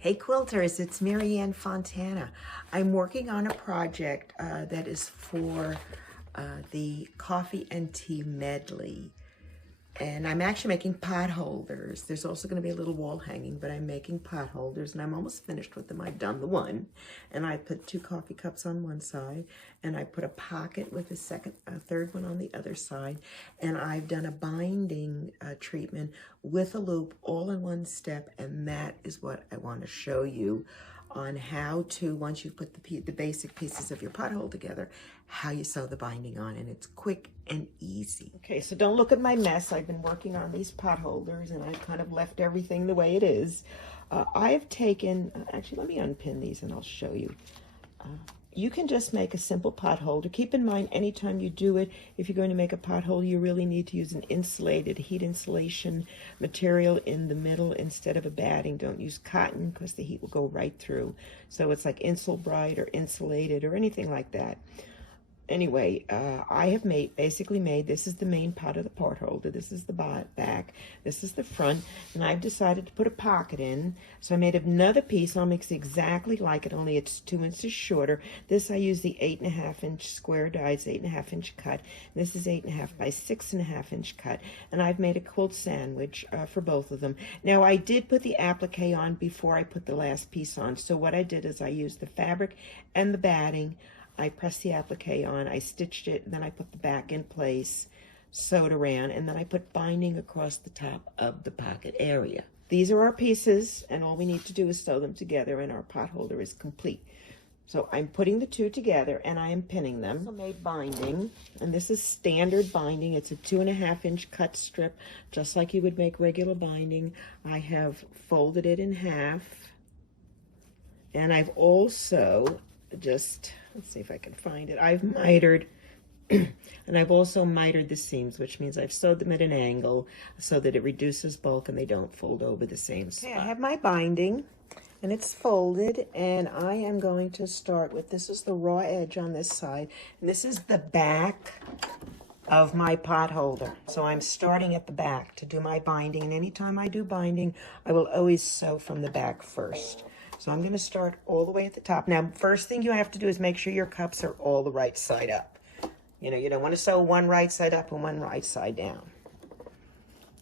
Hey quilters, it's Marianne Fontana. I'm working on a project that is for the coffee and tea medley. And I'm actually making pot holders. There's also going to be a little wall hanging, but I'm making pot holders and I'm almost finished with them. I've done the one and I put 2 coffee cups on one side and I put a pocket with a third one on the other side. And I've done a binding treatment with a loop all in one step. And that is what I want to show you on how to, once you've put the basic pieces of your pot hole together, how you sew the binding on, and it's quick and easy. Okay, so don't look at my mess. I've been working on these pot holders and I've kind of left everything the way it is. I have taken, actually let me unpin these and I'll show you. You can just make a simple pot holder. Keep in mind, anytime you do it, if you're going to make a pot holder, you really need to use an insulated heat insulation material in the middle instead of a batting. Don't use cotton because the heat will go right through. So it's like Insulbrite or insulated or anything like that. Anyway, I have basically made, this is the main part of the pot holder, this is the back, this is the front, and I've decided to put a pocket in. So I made another piece, almost exactly like it, only it's 2 inches shorter. This I use the 8.5 inch square die, it's 8.5 inch cut. This is 8.5 by 6.5 inch cut, and I've made a quilt sandwich for both of them. Now I did put the applique on before I put the last piece on, so what I did is I used the fabric and the batting. I pressed the applique on, I stitched it, and then I put the back in place, sewed around, and then I put binding across the top of the pocket area. These are our pieces, and all we need to do is sew them together, and our pot holder is complete. So I'm putting the 2 together, and I am pinning them. I made binding, and this is standard binding. It's a 2.5 inch cut strip, just like you would make regular binding. I have folded it in half, and I've also just, let's see if I can find it. I've mitered, and I've also mitered the seams, which means I've sewed them at an angle so that it reduces bulk and they don't fold over the same spot. Okay, I have my binding, and it's folded, and I am going to start with, this is the raw edge on this side, and this is the back of my pot holder. So I'm starting at the back to do my binding, and anytime I do binding, I will always sew from the back first. So I'm going to start all the way at the top. Now, first thing you have to do is make sure your cups are all the right side up. You know, you don't want to sew one right side up and one right side down.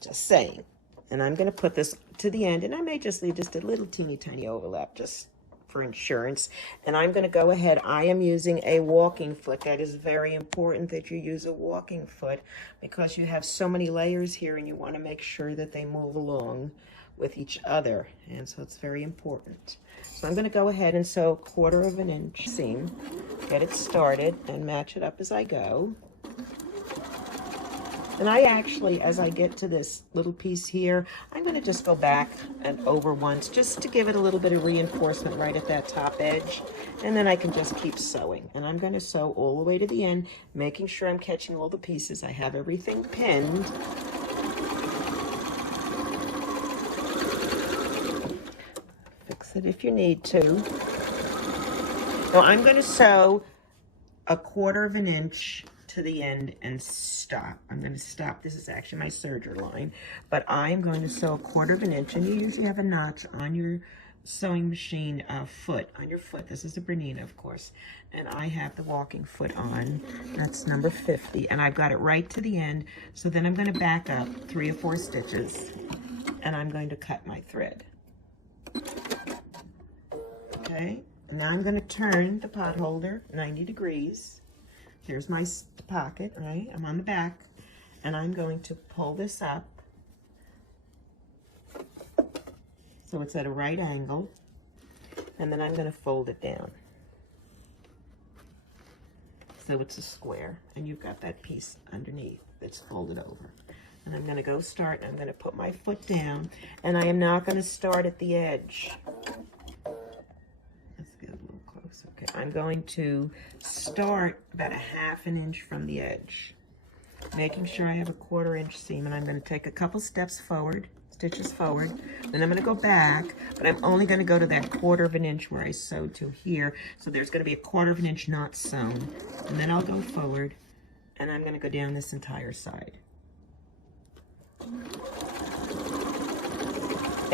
Just saying. And I'm going to put this to the end, and I may just leave just a little teeny tiny overlap just for insurance. And I'm going to go ahead. I am using a walking foot. That is very important that you use a walking foot because you have so many layers here and you want to make sure that they move along with each other, and so it's very important. So I'm going to go ahead and sew 1/4 inch seam, get it started, and match it up as I go. And I actually, as I get to this little piece here, I'm going to just go back and over once just to give it a little bit of reinforcement right at that top edge, and then I can just keep sewing. And I'm going to sew all the way to the end, making sure I'm catching all the pieces. I have everything pinned. It if you need to. So I'm going to sew 1/4 inch to the end and stop. I'm going to stop. This is actually my serger line, but I'm going to sew 1/4 inch, and you usually have a notch on your sewing machine foot, on your foot. This is the Bernina, of course, and I have the walking foot on. That's number 50, and I've got it right to the end. So then I'm going to back up 3 or 4 stitches, and I'm going to cut my thread. Okay, and now I'm going to turn the pot holder 90 degrees. Here's my pocket, right? I'm on the back, and I'm going to pull this up so it's at a right angle, and then I'm going to fold it down so it's a square, and you've got that piece underneath that's folded over. And I'm going to go start, and I'm going to put my foot down, and I am not going to start at the edge. Okay, I'm going to start about 1/2 inch from the edge, making sure I have a 1/4 inch seam, and I'm going to take a couple steps forward, stitches forward, then I'm going to go back, but I'm only going to go to that 1/4 inch where I sewed to here, so there's going to be a 1/4 inch not sewn, and then I'll go forward, and I'm going to go down this entire side.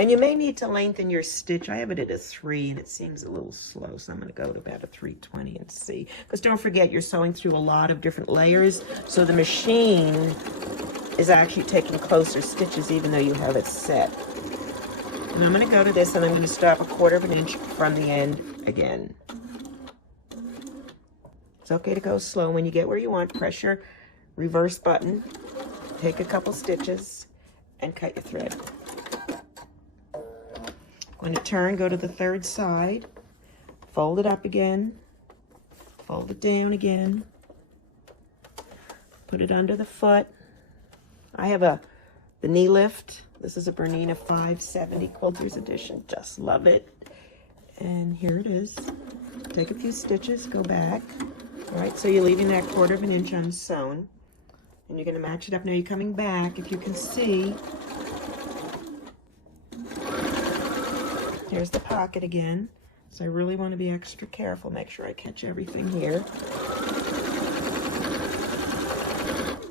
And you may need to lengthen your stitch. I have it at a 3 and it seems a little slow, so I'm going to go to about a 320 and see. Because don't forget, you're sewing through a lot of different layers, so the machine is actually taking closer stitches even though you have it set. And I'm going to go to this and I'm going to stop 1/4 of an inch from the end again. It's okay to go slow. When you get where you want, press your reverse button, take a couple stitches, and cut your thread. Going to turn, go to the 3rd side, fold it up again, fold it down again, put it under the foot. I have the knee lift. This is a Bernina 570 Quilters Edition. Just love it. And here it is. Take a few stitches, go back. All right, so you're leaving that 1/4 of an inch unsewn. And you're going to match it up. Now you're coming back. If you can see, here's the pocket again. So I really want to be extra careful. Make sure I catch everything here.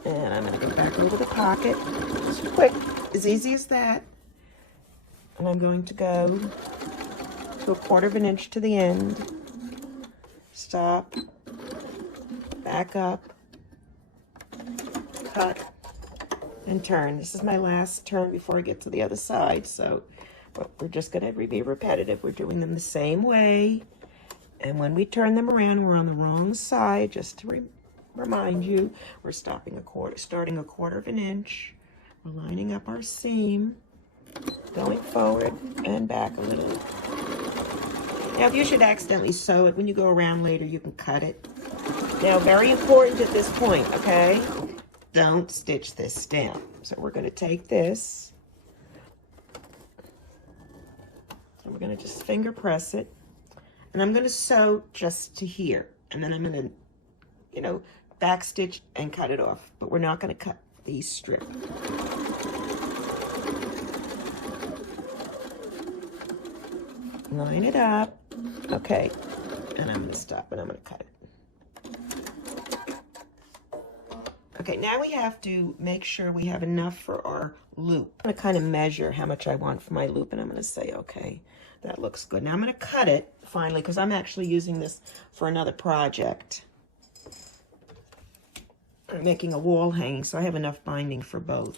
And I'm going to go back over the pocket. Just quick, as easy as that. And I'm going to go to 1/4 of an inch to the end. Stop. Back up. Cut. And turn. This is my last turn before I get to the other side. So we're just going to be repetitive. We're doing them the same way. And when we turn them around, we're on the wrong side. Just to remind you, we're starting 1/4 of an inch. We're lining up our seam, going forward and back a little. Now, if you should accidentally sew it, when you go around later, you can cut it. Now, very important at this point, okay? Don't stitch this down. So we're going to take this, and we're going to just finger press it, and I'm going to sew just to here, and then I'm going to, you know, back stitch and cut it off, but we're not going to cut the strip. Line it up. Okay, and I'm going to stop and I'm going to cut it. Okay, now we have to make sure we have enough for our loop. I'm going to kind of measure how much I want for my loop, and I'm going to say, okay, that looks good. Now I'm going to cut it finally because I'm actually using this for another project. I'm making a wall hanging, so I have enough binding for both.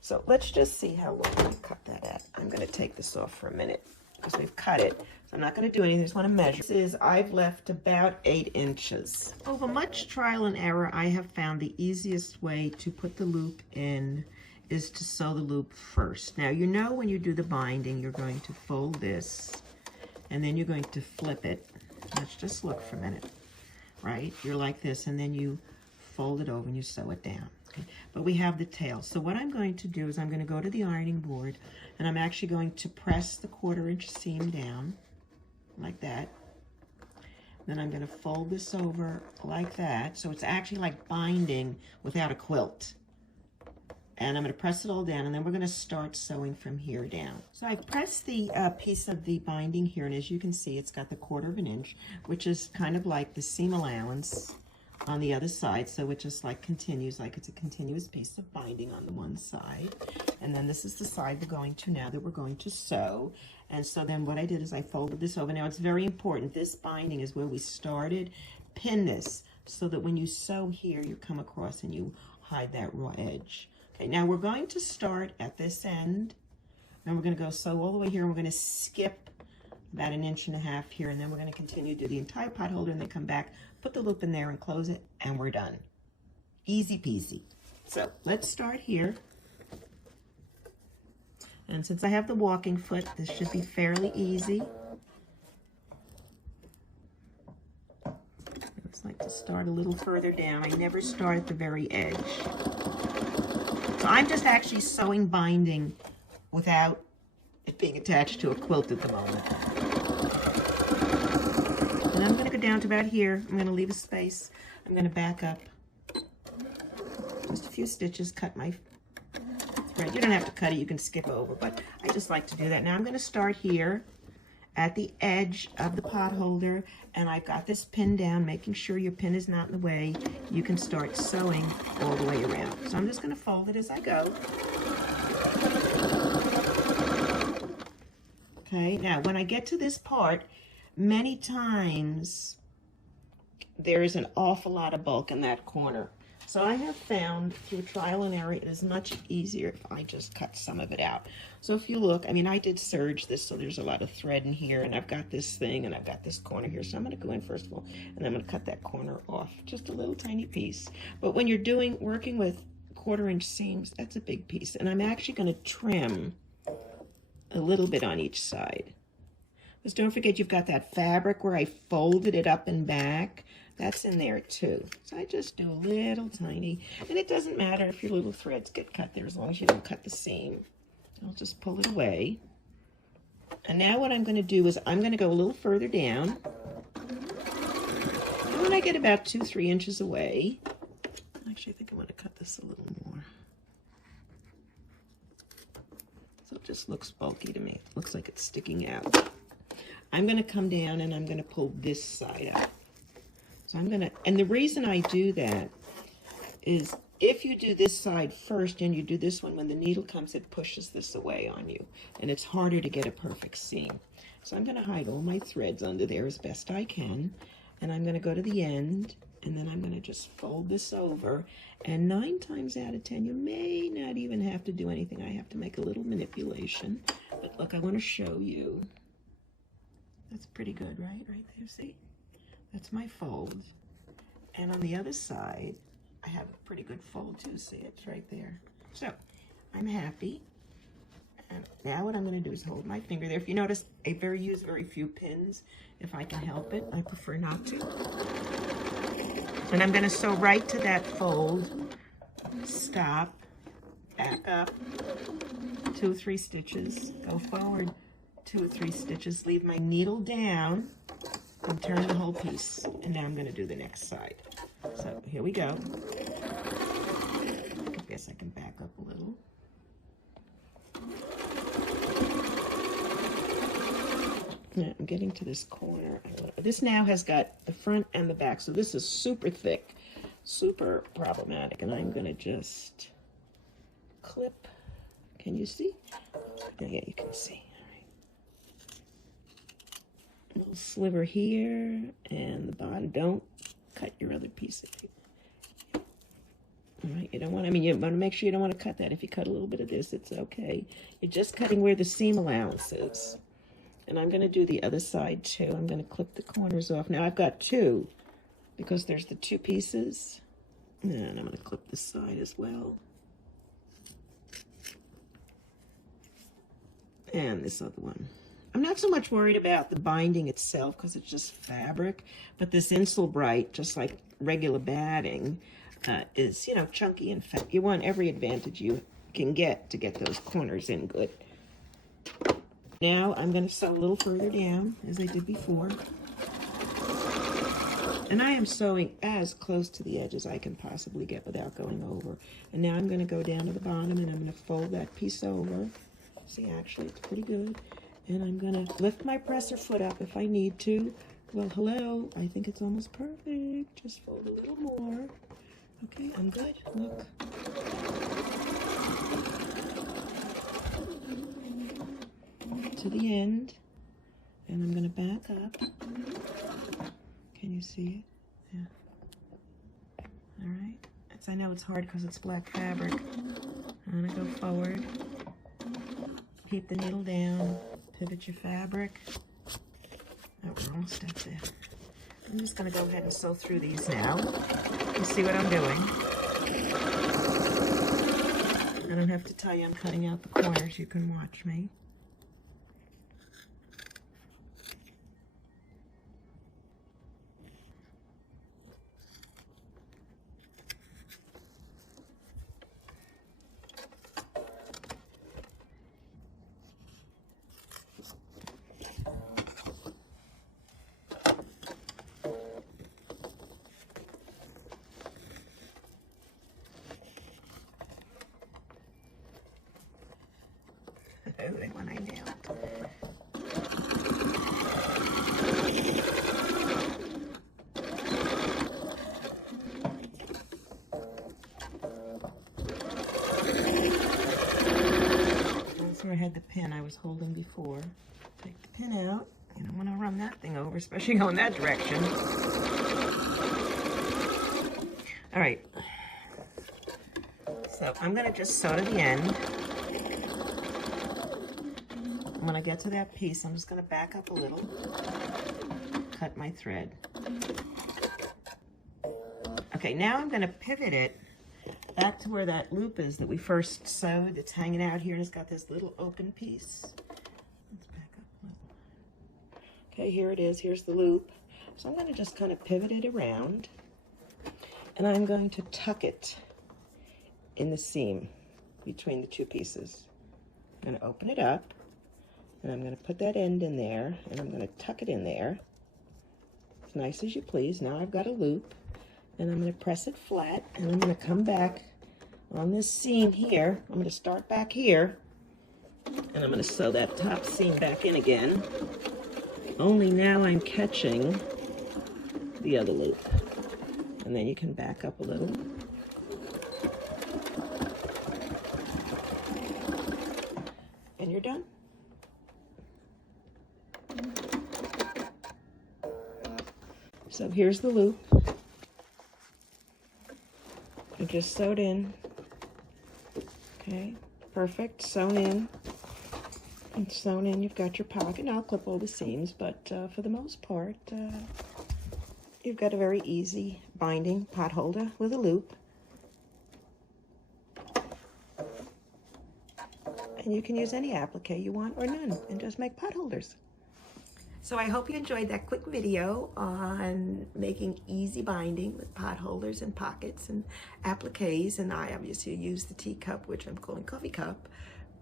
So let's just see how long I cut that at. I'm going to take this off for a minute because we've cut it. So I'm not going to do anything, I just want to measure. This is, I've left about 8 inches. Over much trial and error, I have found the easiest way to put the loop in is to sew the loop first. Now, you know when you do the binding, you're going to fold this, and then you're going to flip it. Let's just look for a minute, right? You're like this, and then you fold it over and you sew it down. Okay. But we have the tail. So what I'm going to do is I'm going to go to the ironing board, and I'm actually going to press the 1/4 inch seam down like that. Then I'm going to fold this over like that. So it's actually like binding without a quilt. And I'm going to press it all down, and then we're going to start sewing from here down. So I've pressed the piece of the binding here, and as you can see, it's got the 1/4 of an inch, which is kind of like the seam allowance on the other side. So it just like continues, like it's a continuous piece of binding on the one side. And then this is the side we're going to now that we're going to sew. And so then what I did is I folded this over. Now it's very important, this binding is where we started. Pin this so that when you sew here, you come across and you hide that raw edge. Okay, now we're going to start at this end, and we're going to go sew all the way here, and we're going to skip about 1.5 inches here, and then we're going to continue to do the entire pot holder, and then come back, put the loop in there and close it, and we're done. Easy peasy. So let's start here. And since I have the walking foot, this should be fairly easy. I just like to start a little further down. I never start at the very edge. So I'm just actually sewing binding without it being attached to a quilt at the moment. And I'm going to go down to about here. I'm going to leave a space. I'm going to back up just a few stitches, cut my thread. You don't have to cut it, you can skip over, but I just like to do that. Now I'm going to start here at the edge of the pot holder, and I've got this pin down, making sure your pin is not in the way. You can start sewing all the way around. So I'm just going to fold it as I go. Okay, now when I get to this part, many times there is an awful lot of bulk in that corner. So I have found through trial and error, it is much easier if I just cut some of it out. So if you look, I mean, I did serge this, so there's a lot of thread in here, and I've got this thing, and I've got this corner here. So I'm gonna go in first of all, and I'm gonna cut that corner off, just a little tiny piece. But when you're working with 1/4 inch seams, that's a big piece. And I'm actually gonna trim a little bit on each side. Because don't forget, you've got that fabric where I folded it up and back. That's in there too. So I just do a little tiny, and it doesn't matter if your little threads get cut there as long as you don't cut the seam. I'll just pull it away. And now what I'm going to do is I'm going to go a little further down. And when I get about 2-3 inches away, actually I think I want to cut this a little more. So it just looks bulky to me. It looks like it's sticking out. I'm going to come down and I'm going to pull this side up. So I'm going to, and the reason I do that is if you do this side first and you do this one, when the needle comes, it pushes this away on you. And it's harder to get a perfect seam. So I'm going to hide all my threads under there as best I can. And I'm going to go to the end, and then I'm going to just fold this over. And 9 times out of 10, you may not even have to do anything. I have to make a little manipulation. But look, I want to show you. That's pretty good, right? Right there, see? That's my fold. And on the other side, I have a pretty good fold too. See, it's right there. So I'm happy. And now what I'm going to do is hold my finger there. If you notice, I use very few pins if I can help it. I prefer not to. And I'm going to sew right to that fold. Stop. Back up. 2 or 3 stitches. Go forward 2 or 3 stitches. Leave my needle down. And turn the whole piece. And now I'm going to do the next side. So here we go. I guess I can back up a little. Now I'm getting to this corner. This now has got the front and the back. So this is super thick, super problematic. And I'm going to just clip. Can you see? Yeah, you can see. Little sliver here, and the bottom. Don't cut your other piece of it. All right, you don't want, you want to make sure you don't want to cut that. If you cut a little bit of this, it's okay. You're just cutting where the seam allowance is. And I'm going to do the other side too. I'm going to clip the corners off. Now I've got 2, because there's the 2 pieces. And I'm going to clip this side as well. And this other one. I'm not so much worried about the binding itself because it's just fabric, but this Insulbright, just like regular batting, is, chunky and fat. You want every advantage you can get to get those corners in good. Now I'm going to sew a little further down as I did before. And I am sewing as close to the edge as I can possibly get without going over. And now I'm going to go down to the bottom and I'm going to fold that piece over. See, actually, it's pretty good. And I'm going to lift my presser foot up if I need to. Well, hello. I think it's almost perfect. Just fold a little more. Okay, I'm good. Look. To the end. And I'm going to back up. Can you see it? Yeah. All right. I know it's hard because it's black fabric. I'm going to go forward. Keep the needle down. Pivot your fabric. Oh, we're almost at there. I'm just going to go ahead and sew through these now. You see what I'm doing. I don't have to tell you I'm cutting out the corners. You can watch me. When I nailed. That's where I had the pin I was holding before. Take the pin out. You don't want to run that thing over, especially going that direction. All right. So I'm going to just sew to the end. And when I get to that piece, I'm just going to back up a little, cut my thread. Okay, now I'm going to pivot it back to where that loop is that we first sewed. It's hanging out here and it's got this little open piece. Let's back up a little. Okay, here it is. Here's the loop. So I'm going to just kind of pivot it around and I'm going to tuck it in the seam between the two pieces. I'm going to open it up and I'm going to put that end in there and I'm going to tuck it in there as nice as you please. Now I've got a loop and I'm going to press it flat and I'm going to come back on this seam here. I'm going to start back here and I'm going to sew that top seam back in again, only now I'm catching the other loop. And then you can back up a little. And you're done. So here's the loop. I just sewed in. Okay, perfect, sewn in. And sewn in, you've got your pocket. And I'll clip all the seams, but for the most part, you've got a very easy binding pot holder with a loop. And you can use any applique you want or none and just make pot holders. So I hope you enjoyed that quick video on making easy binding with pot holders and pockets and appliques. And I obviously use the teacup, which I'm calling coffee cup,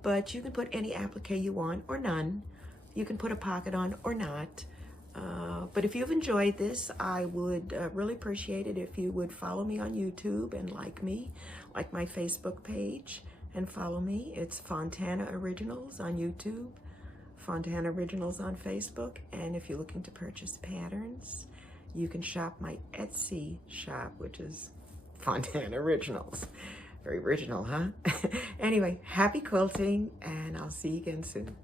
but you can put any applique you want or none. You can put a pocket on or not. But if you've enjoyed this, I would really appreciate it if you would follow me on YouTube and like my Facebook page and follow me. It's Fontana Originals on YouTube, Fontana Originals on Facebook. And if you're looking to purchase patterns, you can shop my Etsy shop, which is Fontana Originals. Very original, huh? Anyway, happy quilting, and I'll see you again soon.